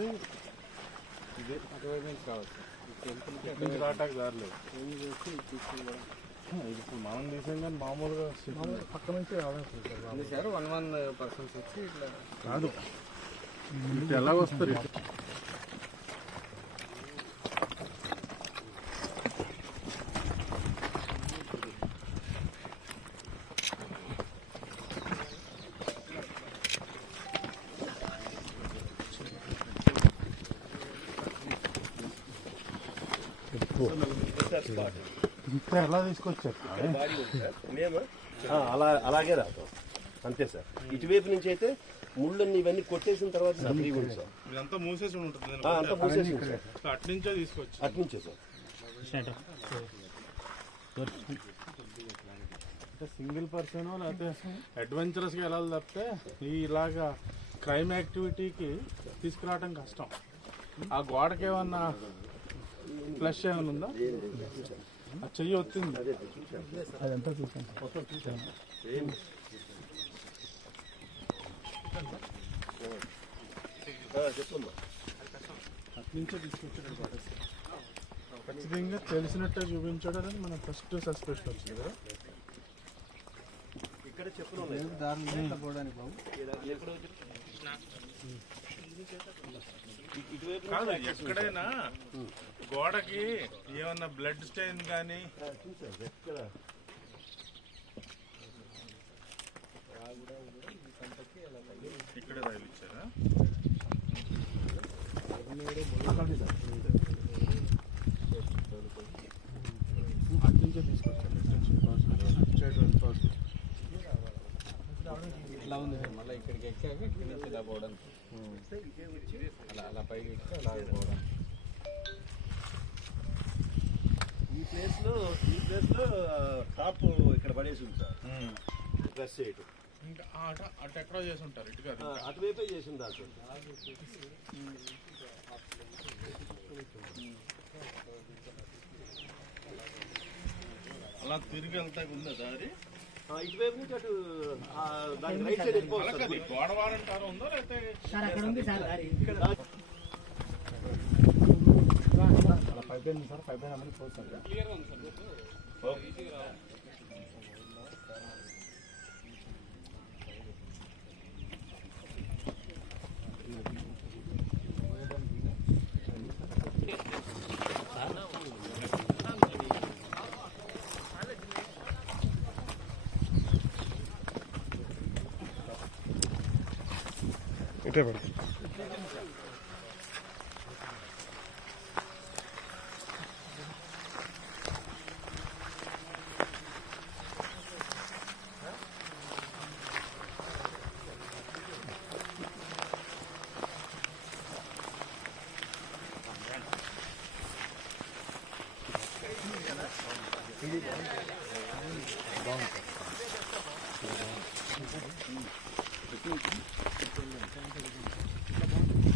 వస్తే ఇది అటువైపు నుంచి రావచ్చు ఈ టెంపుల్కి రావటానికి ఏం చేసి ఇది తీసుకుని ఇది ఇప్పుడు మనం తీసాం కానీ మామూలుగా పక్క నుంచి రావడం సార్ వన్ వన్ పర్సన్స్ వచ్చి ఇట్లా కాదు. ఇటు ఇంకా ఎలా తీసుకొచ్చారు మేము ఆ, అలా అలాగే రాతాం అంతే సార్. ఇటువైపు నుంచి అయితే ముళ్ళన్ని ఇవన్నీ కొట్టేసిన తర్వాత సార్ ఫ్రీ ఉంది సార్. ఇదంతా మూసేసి ఉంటుంది అంతా మూసేసింది సార్. అటు నుంచే తీసుకొచ్చి. అట్నుంచే సార్. సింగిల్ పర్సన్ లేకపోతే అడ్వెంచరస్గా వెళ్ళాలి తప్పితే ఈ ఇలాగా క్రైమ్ యాక్టివిటీకి తీసుకురావడం కష్టం. ఆ గోడకి ఏమన్నా ఫ్లష్ ఏమైనా ఉందా? ఆ చెయ్యి వచ్చింది అదంతా చూసాను చెప్తున్నా అటు నుంచే తీసుకొచ్చాడు ఖచ్చితంగా తెలిసినట్టే చూపించాడని మన ఫస్ట్ సస్పెక్ట్ వచ్చింది కదా. ఇక్కడ చెప్పులు దారులు ఇట్లా పోవడానికి బాబు. కాదు ఎక్కడైనా గోడకి ఏమన్నా బ్లడ్ స్టెయిన్ కానీ ఇక్కడే తగిలిచ్చారా అటు నుంచే తీసుకొచ్చాను ఇట్లా ఉంది సార్ మళ్ళీ ఇక్కడికి ఎక్కాక ఇక్కడి నుంచి ఇలా పోవడానికి అలా అలా పైకి ఎక్కి అలా పోవడానికి ఈ ప్లేస్లో ఈ ప్లేస్లో టాప్ ఇక్కడ పడేసి ఉంది సార్. ప్రెస్ చేయటం. ఇంకా అటు అటు ఎక్కడో చేసి ఉంటారు ఇటు కాదు అటువైపే చేసింది దాంట్లో అలా తిరిగి వెళ్తా ఉందా దారి? ఇటువైపు నుంచి అటు ఆ, దానికి రైట్ సైడ్ వెళ్ళిపోవచ్చు సార్. అలాగది గోడ వారంటారు ఉందా reparten.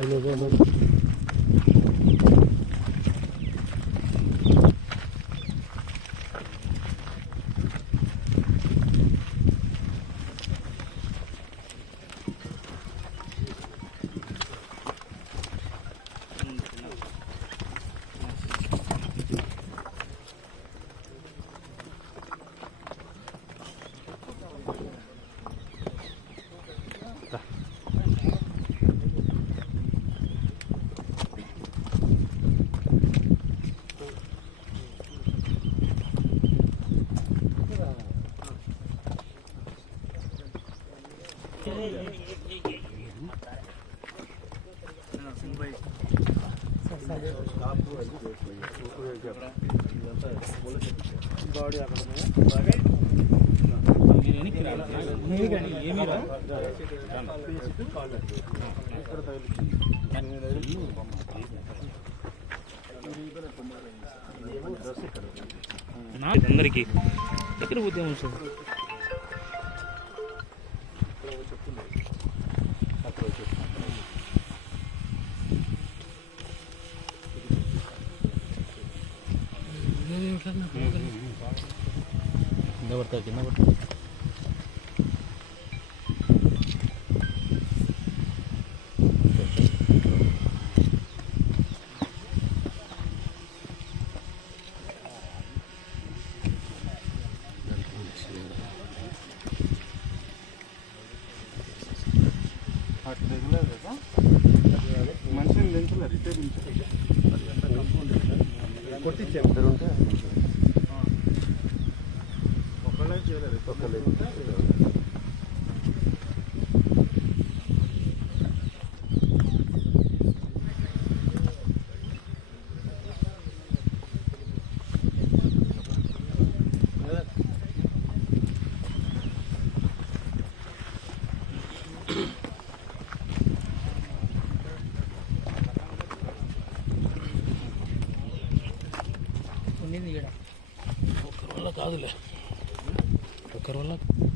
బాడీ అక్కడ అందరికి దగ్గర పోతే సార్ కింద పడతా కింద పడతా అటు దిగలేదు కదా మనిషిని దించలేదు ఇటే దించలేదు కొట్టించాను ఇద్దరు curte tempo. लागत आजला करवा लागत